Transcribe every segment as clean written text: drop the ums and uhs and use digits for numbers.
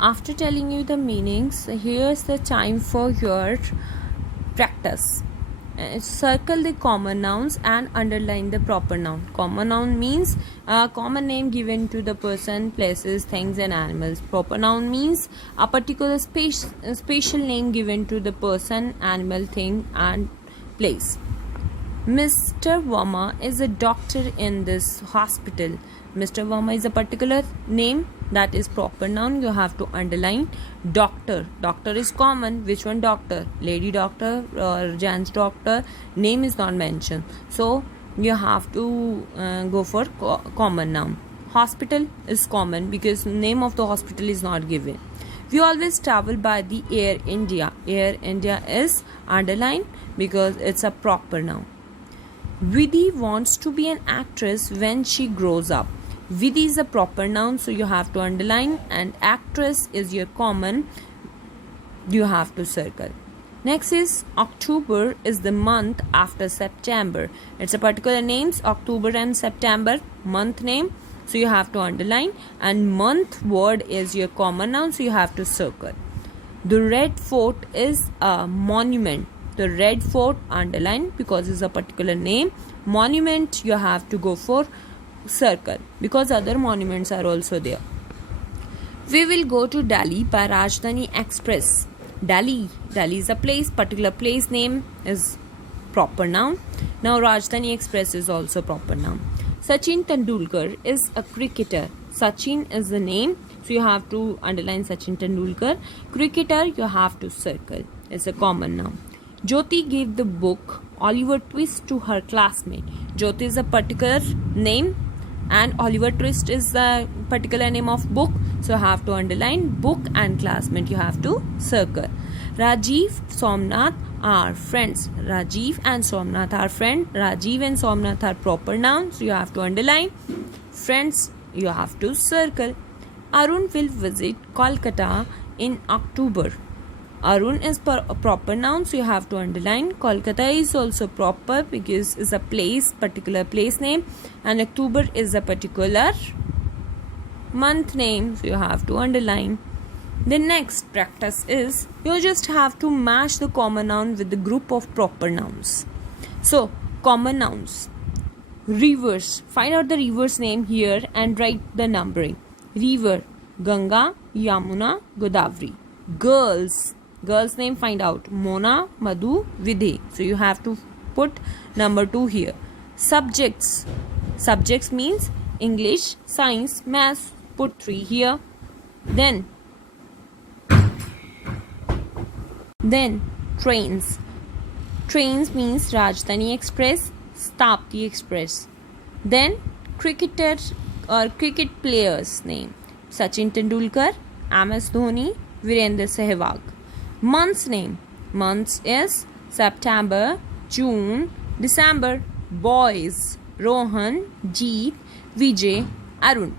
After telling you the meanings, here's the time for your practice. Circle the common nouns and underline the proper noun. Common noun means a common name given to the person, places, things and animals. Proper noun means a particular spatial name given to the person, animal, thing and place. Mr. Verma is a doctor in this hospital. Mr. Verma is a particular name, that is proper noun. You have to underline. Doctor. Doctor is common. Which one doctor? Lady doctor or gents doctor? Name is not mentioned. So you have to go for common noun. Hospital is common because name of the hospital is not given. We always travel by the Air India. Air India is underlined because it's a proper noun. Vidhi wants to be an actress when she grows up. Vidhi is a proper noun, so you have to underline, and actress is your common, you have to circle. Next is October is the month after September. It's a particular names, October and September, month name, so you have to underline, and month word is your common noun, so you have to circle. The Red Fort is a monument. The Red Fort underline because it's a particular name. Monument you have to go for circle because other monuments are also there. We will go to Delhi by Rajdhani Express. Delhi is a place, particular place name is proper noun. Now Rajdhani Express is also proper noun. Sachin Tendulkar is a cricketer. Sachin is the name, so you have to underline Sachin Tendulkar. Cricketer you have to circle. It's a common noun. Jyoti gave the book Oliver Twist to her classmate. Jyoti is a particular name and Oliver Twist is the particular name of book. So you have to underline book and classmate. You have to circle. Rajiv, Somnath are friends. Rajiv and Somnath are friends. Rajiv and Somnath are proper nouns. So you have to underline. Friends, you have to circle. Arun will visit Kolkata in October. Arun is a proper noun, so you have to underline. Kolkata is also proper because it's a place, particular place name, and October is a particular month name, so you have to underline. The next practice is you just have to match the common noun with the group of proper nouns. So common nouns. Rivers. Find out the river's name here and write the numbering. River, Ganga, Yamuna, Godavari. Girls name find out. Mona, Madhu, Vidhi. So you have to put number 2 here. Subjects means English, science, maths. Put 3 here. Then trains means Rajdhani Express, Shatabdi Express. Then cricketer or cricket players name. Sachin Tendulkar, MS Dhoni, Virendra Sehwag. Month's name. Months is September, June, December. Boys. Rohan, Jeet, Vijay, Arun.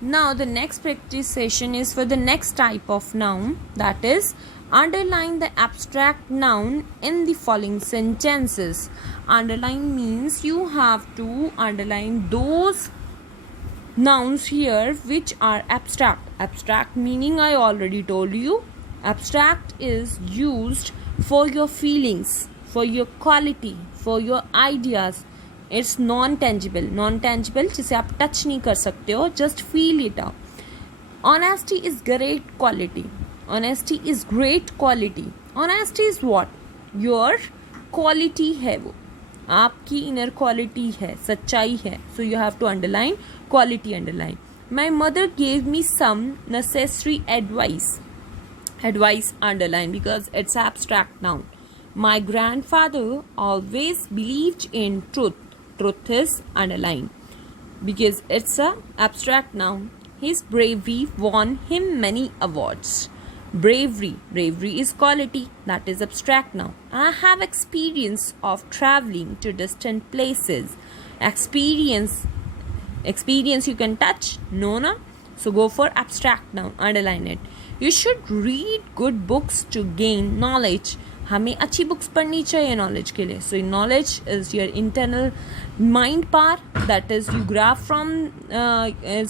Now the next practice session is for the next type of noun, that is underline the abstract noun in the following sentences. Underline means you have to underline those nouns here which are abstract. Abstract meaning I already told you. Abstract is used for your feelings, for your quality, for your ideas. It's non-tangible जिसे आप touch नहीं कर सकते हो, just feel it out. Honesty is great quality. Honesty is great quality. Honesty is what? Your quality है वो, आपकी inner quality है, सच्चाई है. So you have to underline quality, underline. My mother gave me some necessary advice. Advice underline because it's abstract noun. My grandfather always believed in truth. Truth is underline because it's a abstract noun. His bravery won him many awards. Bravery is quality, that is abstract noun. I have experience of traveling to distant places. Experience you can touch, no na, so go for abstract noun, underline it. You should read good books to gain knowledge. हमें अच्छी books पढ़नी चाहिए knowledge के लिए. सो knowledge is your internal mind power, that is you graph from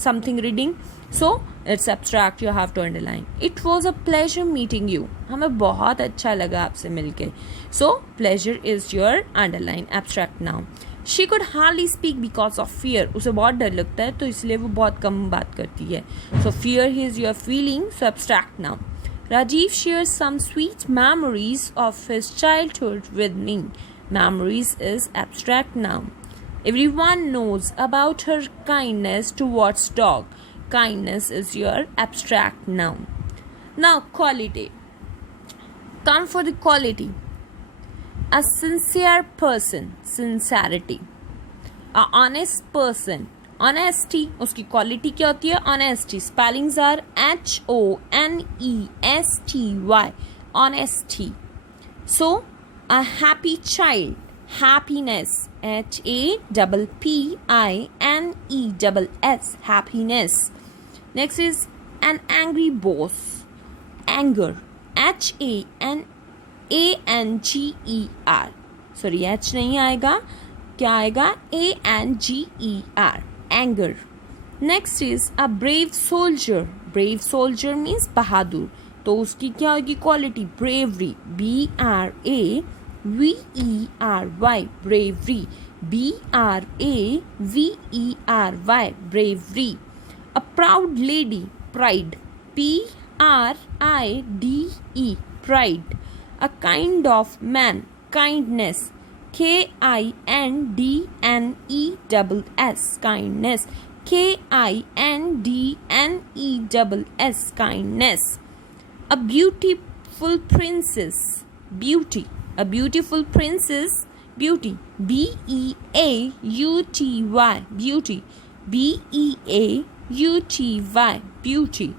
something reading. So It's abstract, you have to underline. It was a pleasure meeting you. हमें बहुत अच्छा लगा आपसे मिलके. So pleasure is your underline abstract noun. She could hardly speak because of fear. उसे बहुत डर लगता है तो इसलिए वो बहुत कम बात करती है. So fear is your feeling, so abstract noun. Rajiv shares some sweet memories of his childhood with me. Memories is abstract noun. Everyone knows about her kindness towards dog. Kindness is your abstract noun. Now quality. Come for the quality. A sincere person, sincerity. A honest person, honesty. उसकी quality क्या होती है? Honesty. Spellings are HONESTY. Honesty. So a happy child, happiness. HAPPINESS. Happiness. Next is an angry boss, anger. HANANGER. Sorry H नहीं आएगा, क्या आएगा? ANGER. Anger. Next is a brave soldier. Brave soldier means बहादुर. तो उसकी क्या होगी quality? bravery. BRAVERY. bravery. BRAVERY. bravery. A proud lady, pride. PRIDE. pride. A kind of man, kindness. KINDNESS. kindness. KINDNESS. kindness. A beautiful princess, beauty. A beautiful princess, beauty. BEAUTY. beauty. BEAUTY. beauty.